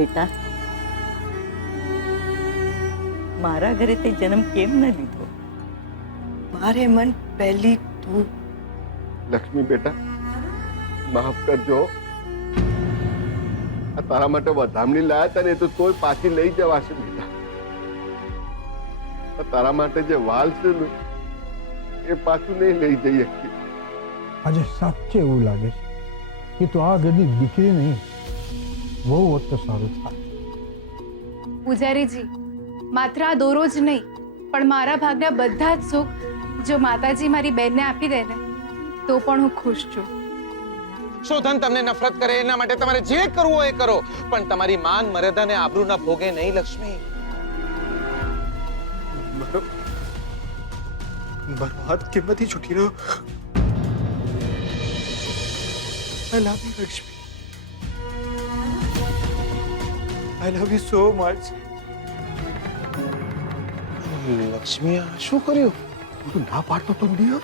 બેટા, મારા ઘરે તે જન્મ કેમ ન લીધો? મારે મન પહેલી તું. લક્ષ્મી બેટા, માફ કરજો. આ તારા માટે વધામણી લાયા હતા ને, એ તો તોય પાછી લઈ જવાશે બેટા. આ તારા માટે જે વાલ છે ને, એ પાછું નહીં લઈ જઈ શકીએ. આજે સાચે એવું લાગે છે કે તું આ ઘરની દીકરી નહીં, બહુ હોત તો સારું થાય. પૂજારીજી, માત્ર આ દોરો જ નહીં પણ મારા ભાગના બધા જ સુખ જો માતાજી મારી બેનને આપી દે ને તો પણ હું ખુશ છું. શોધન તમને નફરત કરે એના માટે તમારે જે કરવું હોય એ કરો, પણ તમારી માન મર્યાદા ને આબરૂના ભોગે નહીં. લક્ષ્મી, મારો હાથ કેમથી છૂટી રહ્યો? I love you, Lakshmi. I love you so much. Lakshmi, આ શું કર્યું? હું તો ના પાડતો તો નહીં.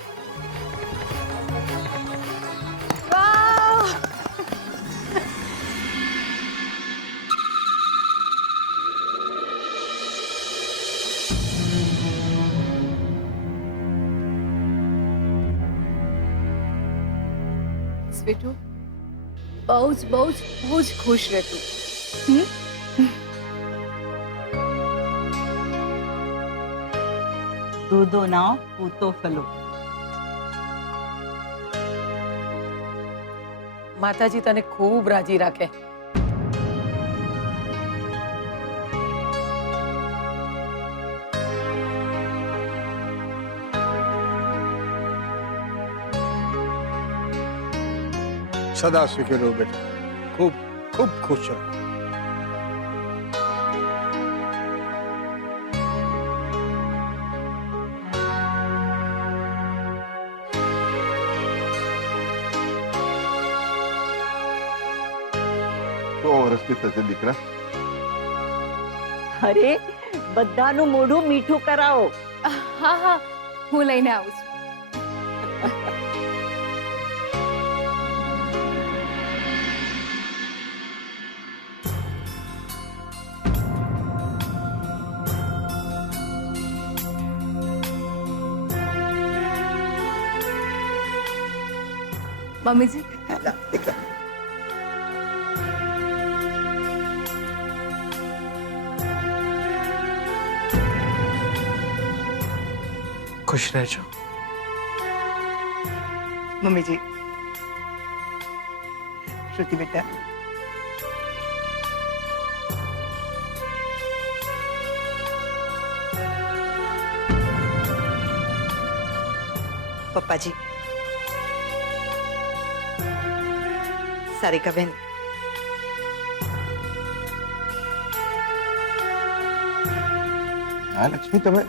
સ્વીટુ, બહુ જ ખુશ રહેતું. दूधो नाव पूतो फलो. માતાજી તને ખૂબ રાજી રાખે. સદા સુખી રહો બેટા, ખૂબ ખૂબ ખુશ રહો. તો વર્ષથી થશે દીકરા. અરે, બધાનું મોઢું મીઠું કરાવો. હા, હું લઈને આવું છું. મમ્મીજી, ખુશ રહેજો. મમ્મીજી, શ્રુતિ બેટા, પપ્પાજી, સારિકા બેન, હા લક્ષ્મી, તમે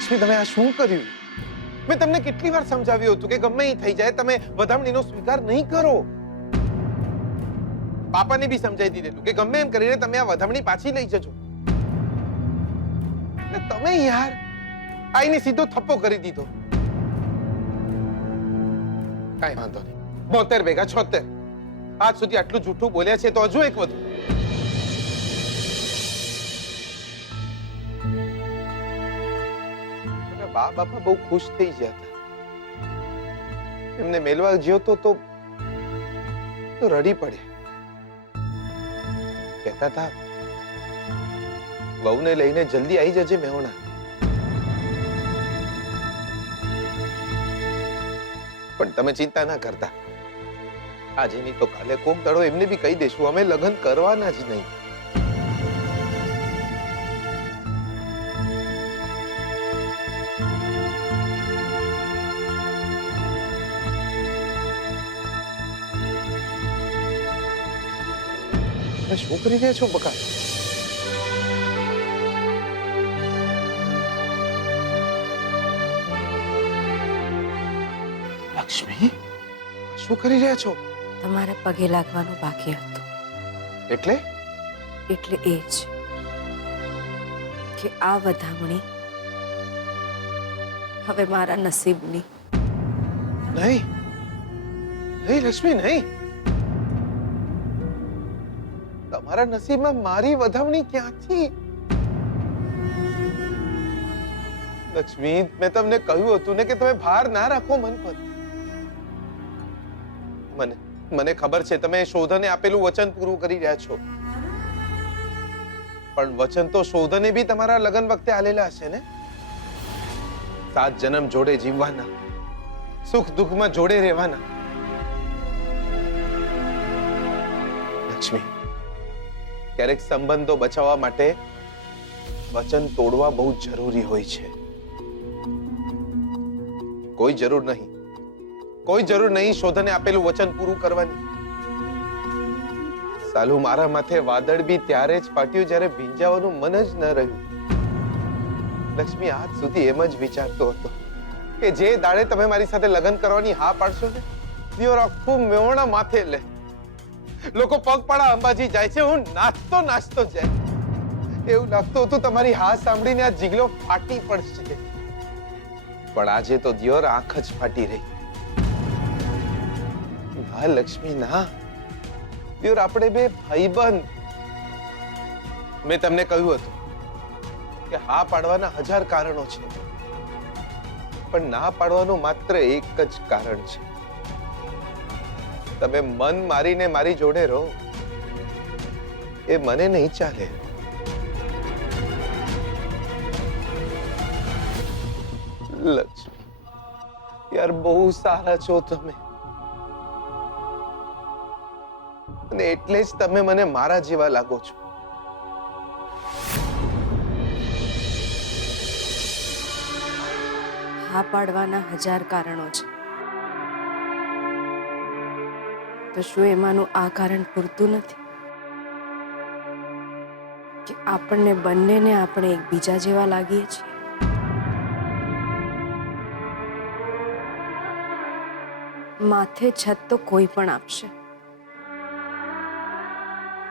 લક્ષ્મી, તમે આ શું કર્યું? મેં તમને કેટલી વાર સમજાવ્યું હતું કે ગમે એ થઈ જાય તમે વધામણીનો સ્વીકાર નહીં કરો. પાપાને બી સમજાવી દીધેલું કે ગમે એમ કરીને તમે આ વધામણી પાછી લઈ જજો. તમે યાર આઈને સીધો થપ્પો કરી દીધો. કાંઈ વાંધો નહીં, 72 ભેગા 76. આજ સુધી આટલું જૂઠું બોલ્યા છે તો હજુ એક વધુ. બા બાપા બહુ ખુશ થઈ ગયા હતા. એમને મેલવા ગયો તો રડી પડે. કહેતા હતા વહુને લઈને જલ્દી આવી જજે મેહોણા. પણ તમે ચિંતા ના કરતા, આજે નહીં તો કાલે કોક દાડો એમને બી કહી દેશું અમે લગ્ન કરવાના જ નહીં. શું કરી રહ્યા છો બકા? લક્ષ્મી, શું કરી રહ્યા છો? તમારા પગે લાગવાનું બાકી હતું. એટલે એટલે એ જ કે આ વધામણી હવે મારા નસીબની. નહીં નહીં લક્ષ્મી, નહીં. તમારા નસીબમાં મારી વધામણી ક્યાંથી? લક્ષ્મી, મેં તમને કહ્યું હતું ને કે તમે ભાર ના રાખો મન પર. મને ખબર છે તમે શોધને આપેલું વચન પૂરું કરી રહ્યા છો, પણ વચન તો શોધને બી તમારા લગ્ન વખતે આલેલા હશે ને. 7 જન્મ જોડે જીવવાના, સુખ દુઃખમાં જોડે રહેવાના. લક્ષ્મી, ક્યારેક સંબંધો બચાવવા માટે વચન તોડવા બહુ જરૂરી હોય છે. કોઈ જરૂર નહીં શોધને આપેલું વચન પૂરું કરવાની. સાલું મારા માથે વાદળ બી ત્યારે જ ફાટ્યું જ્યારે ભીંજાવાનું મન જ ન રહ્યું. લક્ષ્મી, આજ સુધી એમ જ વિચારતો હતો કે જે દાડે તમે મારી સાથે લગ્ન કરવાની હા પાડશો ને, દિયોર આખું મેહોણા માથે લે. લોકો પગપાળા અંબાજી જાય છે, હું નાચતો જાય. એવું લાગતું હતું તમારી હા સાંભળીને આ જીગલો ફાટી પડશે, પણ આજે તો દિયોર આંખ જ ફાટી રહી. ના લક્ષ્મી, ના. દિયોર આપણે બે ભાઈબંધ. મેં તમને કહ્યું હતું કે હા પાડવાના 1000 કારણો છે, પણ ના પાડવાનું માત્ર એક જ કારણ છે. તમે મન મારીને મારી જોડે રહો, એ મને નહીં ચાલે. લક્ષ્મી, યાર બહુ સારા છો તમે, અને એટલે જ તમે મને મારા જેવા લાગો છો. હા પાડવાના 1000 કારણો છે, તો શું એમાંનું આ કારણ પૂરતું નથી કે આપણને બંનેને આપણે એકબીજા જેવા લાગીએ છીએ? માથે છત તો કોઈ પણ આપશે,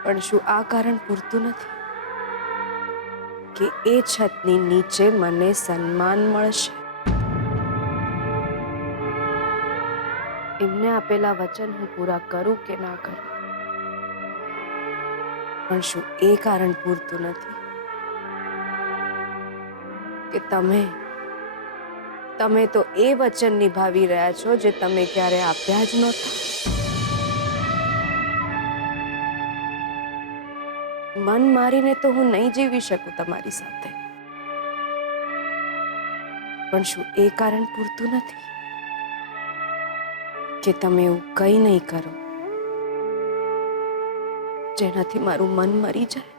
પણ શું આ કારણ પૂરતું નથી કે એ છતની નીચે મને સન્માન મળશે? એમને આપેલા વચન હું પૂરા કરું કે ના કરું, પણ શું એ કારણ પૂરતું નથી કે તમે તો એ વચન નિભાવી રહ્યા છો જે તમે ક્યારે આપ્યા જ નહોતા? મન મારીને તો હું નહીં જીવી શકું તમારી સાથે, પણ શું એ કારણ પૂરતું નથી કે તમે એવું કંઈ નહીં કરો જેનાથી મારું મન મરી જાય?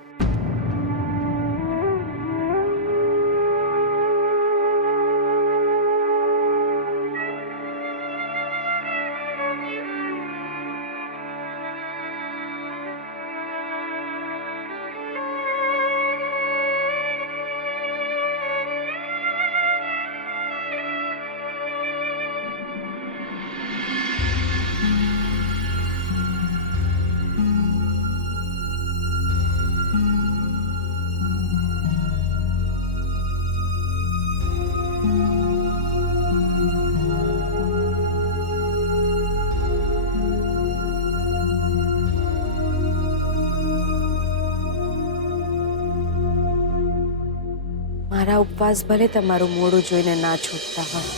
મારા ઉપવાસ ભલે તમારું મોઢું જોઈને ના છૂટતા હોય,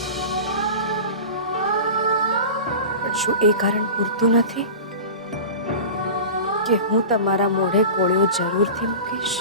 પણ શું એ કારણ પૂરતું નથી કે કે હું તમારા મોઢે કોળિયો જરૂરથી મૂકીશ.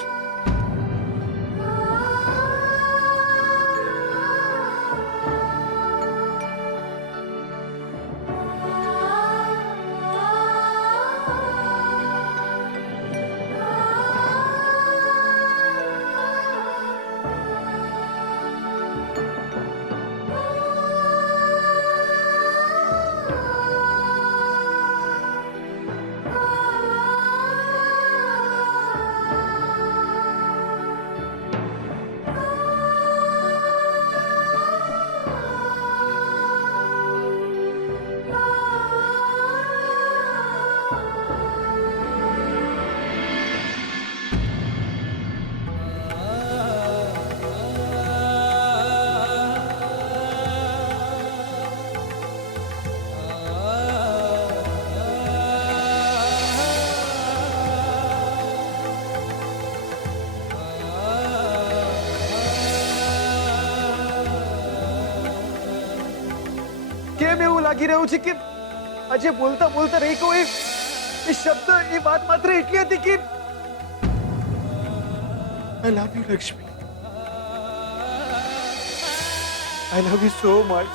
કેમ એવું લાગી રહ્યું છે કે આજે બોલતા બોલતા રહી ગયો એ શબ્દ, એ વાત માત્ર એટલી હતી કે I love you Lakshmi, I love you so much.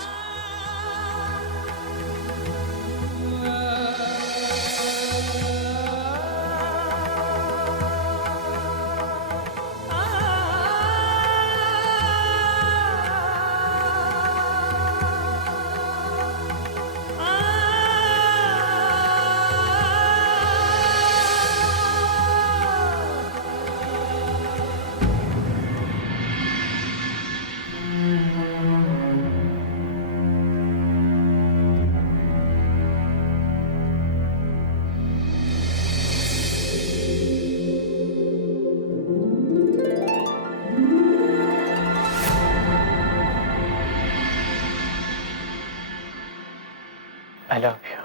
I love you.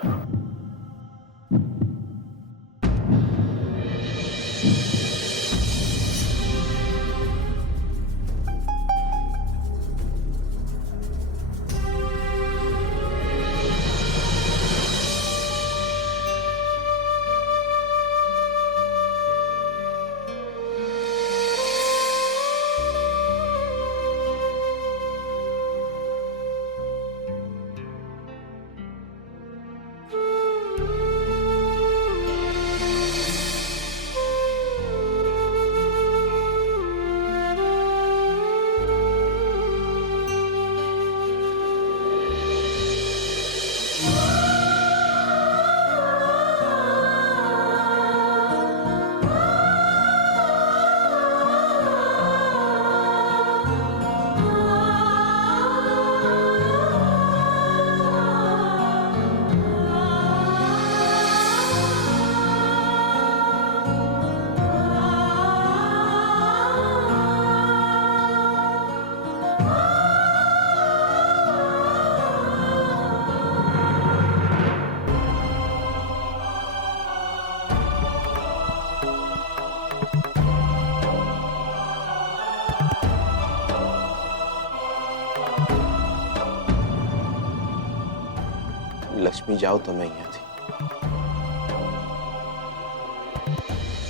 Lakshmi, જાઓ તમે અહીંયાથી.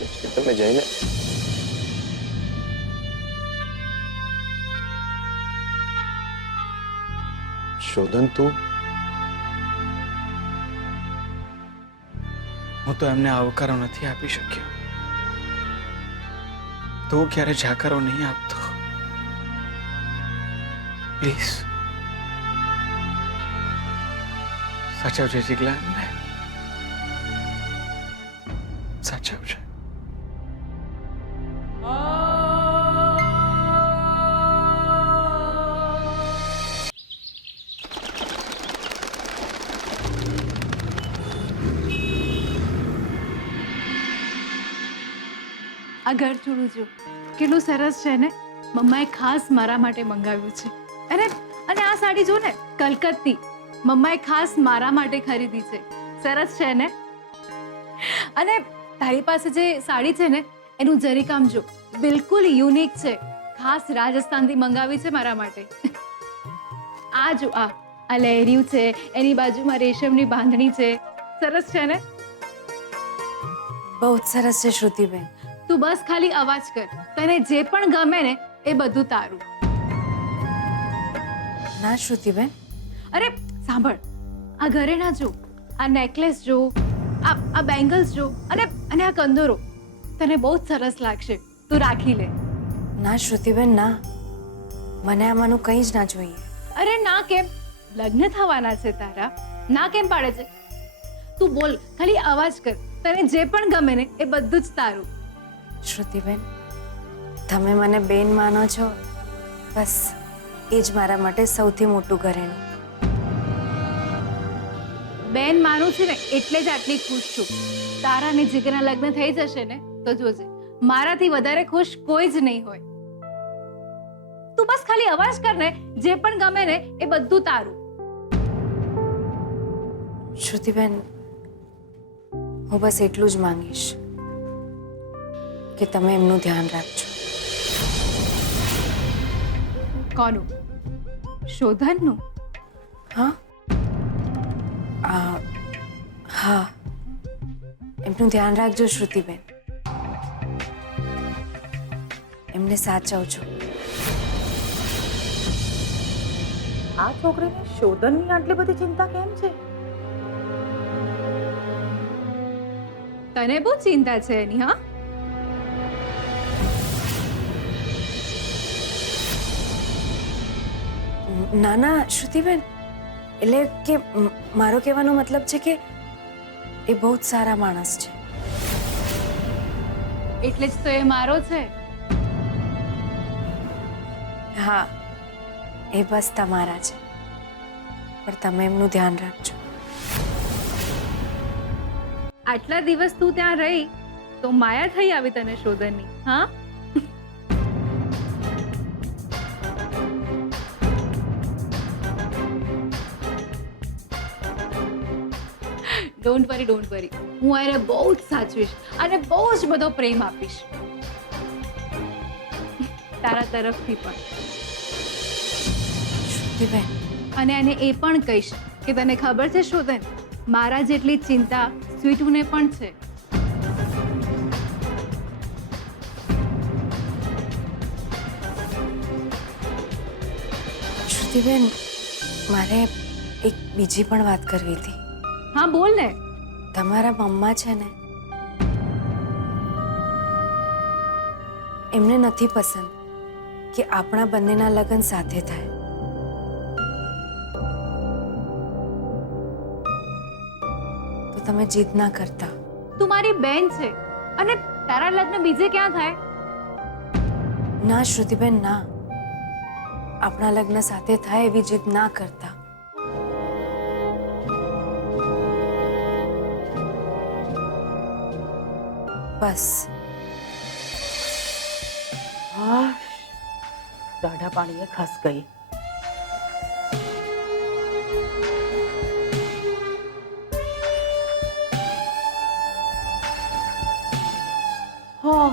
લક્ષ્મી, તમે જઈને શોધન, તું હું તો એમને આવકારો નથી આપી શક્યો, તો ક્યારે જાકારો નહીં આપતો. પ્લીઝ સાચવજે જીગલા, એમને સાચવજે. આ ગળચૂડું જો કેટલું સરસ છે ને, મમ્માએ ખાસ મારા માટે મંગાવ્યું છે. અને અને આ સાડી જો ને, કલકત્તી, મમ્માએ ખાસ મારા માટે ખરીદી છે. સરસ છે ને? અને તારી પાસે જે સાડી છે ને, એનું જરીકામ જો, બિલકુલ યુનિક છે, ખાસ રાજસ્થાનથી મંગાવી છે મારા માટે. આ જો, આ લહેરિયું છે, એની બાજુમાં રેશમની બાંધણી છે. સરસ છે ને? બહુ જ સરસ છે શ્રુતિબેન. તું બસ ખાલી અવાજ કર. તને જે પણ ગમે ને એ બધું તારું. ના શ્રુતિબેન, અરે સાંભળ, આ ઘરે ના જો, આ નેકલેસ જો, આ બેંગલ્સ જો, અને આ કંદોરો તને બહુ જ સરસ લાગશે. તું રાખી લે. ના શ્રુતિબેન ના, મને આમાંનું કંઈ જ ના જોઈએ. અરે ના કેમ? લગ્ન થવાના છે તારા, ના કેમ પાડે છે? તું બોલ, ખાલી અવાજ કર. તને જે પણ ગમે ને એ બધું જ તારું. શ્રુતિબેન, તમે મને બેન માનો છો, બસ એ જ મારા માટે સૌથી મોટું ઘરેણું. બેન માનું છે ને એટલે જ આટલી ખુશ છું. તારા ને જીગરના લગ્ન થઈ જશે ને તો જોજે, મારાથી વધારે ખુશ કોઈ જ નહીં હોય. તું બસ ખાલી અવાજ કર ને, જે પણ ગમે ને એ બધું તારું. શ્રુતિબેન, હું બસ એટલું જ માંગીશ કે તમે એમનું ધ્યાન રાખજો. કોનું? શોધનનું? હા હા, એમનું ધ્યાન રાખજો શ્રુતિબેન. એમને સાચવજો. આ છોકરીને શોધનની આટલી બધી ચિંતા કેમ છે? તને બહુ ચિંતા છે એની, હા? ના ના શ્રુતિબેન, એટલે કે મારો કહેવાનો મતલબ છે કે એ બહુ જ સારા માણસ છે. એટલે જ તો એ મારો છે. હા, એ બસ તમારા છે, પણ તમે એમનું ધ્યાન રાખજો. આટલા દિવસ તું ત્યાં રહી તો માયા થઈ આવી તને શોધનની, હા? ડોન્ટ વરી, હું એને બહુ જ સાચવીશ અને બહુ જ બધો પ્રેમ આપીશ તારા તરફથી પણ. શ્રુતિબેન, અને એને એ પણ કહીશ કે તને ખબર છે શોધન, મારા જેટલી ચિંતા સ્વીટુને પણ છે. શ્રુતિબેન, મારે એક બીજી પણ વાત કરવી હતી. હા બોલ ને. તમારા મમ્મા છે ને, એમને નથી પસંદ કે આપણા બંનેના લગ્ન સાથે થાય. તો તમે જીદ ના કરતા. તું મારી બેન છે અને તારા લગ્ન બીજે ક્યાં થાય? ના શ્રુતિબેન ના, આપણા લગ્ન સાથે થાય એવી જીદ ના કરતા. બસ. દાઢા પાણીએ ખસ ગઈ. હા